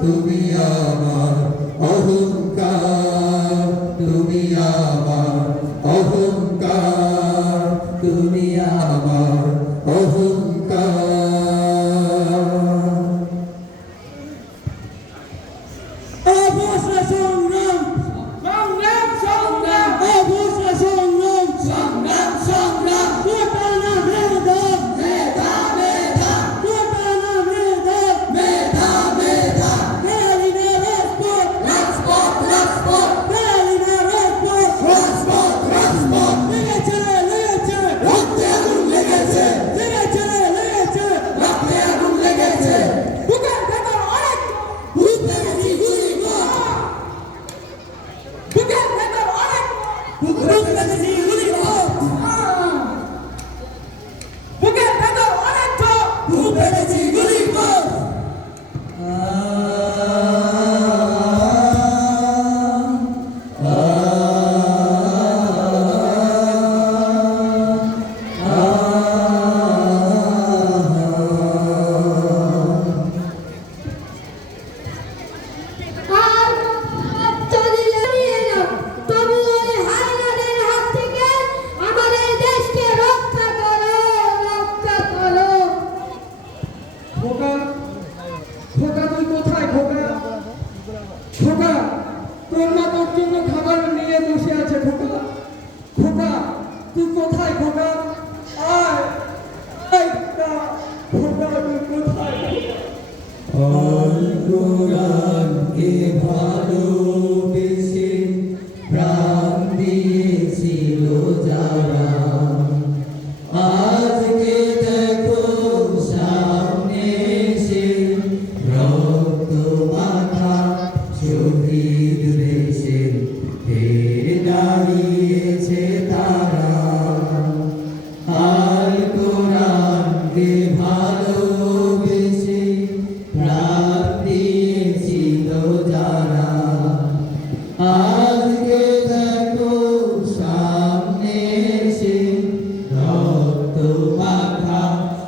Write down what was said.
তুমি আমার অহংকার, তুমি আমার অহংকার, তুমি আমার অহংকার। অবসর সংগ্রাম, সংগ্রাম সংগ্রাম অবসর সংগ্রাম, সংগ্রাম সংগ্রাম কোটা না মেধা, মেধা মেধা কোটা না মেধা, মেধা মেধা বেলালিনা রাজপথ, রাজপথ রাজপথ বেলালিনা রাজপথ, রাজপথ রাজপথ লেগেছে লেগেছে রক্তে আগুন লেগেছে লেগেছে লেগেছে, রক্তে আগুন লেগেছে বুকের ভেতর অনেক ভূত লেগেছে গুলি কর, বুকের ভেতর অনেক ভূত লেগেছে গুলি কর, বুকের ভেতর অনেক ভূত লেগেছে গুলি কর। আর চালিয়ে নিয়ে যাও, তবু ওই হায়নাদের হাত থেকে আমাদের দেশকে রক্ষা করো, রক্ষা করো। খোকা, খোকা তুই কোথায় খোকা? খোকা, তোর মা তোর জন্য খাবার নিয়ে বসে আছে খোকা। খোকা, তুই কোথায় খোকা? আয়, আয় না, খোকা তুই কোথায়? আল কোরআনকে ভালোবেসে প্রাণ দিয়েছিল যারা, আজকে দেখো সামনে এসে রক্ত মাখা শহীদ দেশে ফিরে দাঁড়িয়েছে তারা। আল কোরআনকে ভালোবেসে প্রাণ দিয়েছিল যারা, আজকে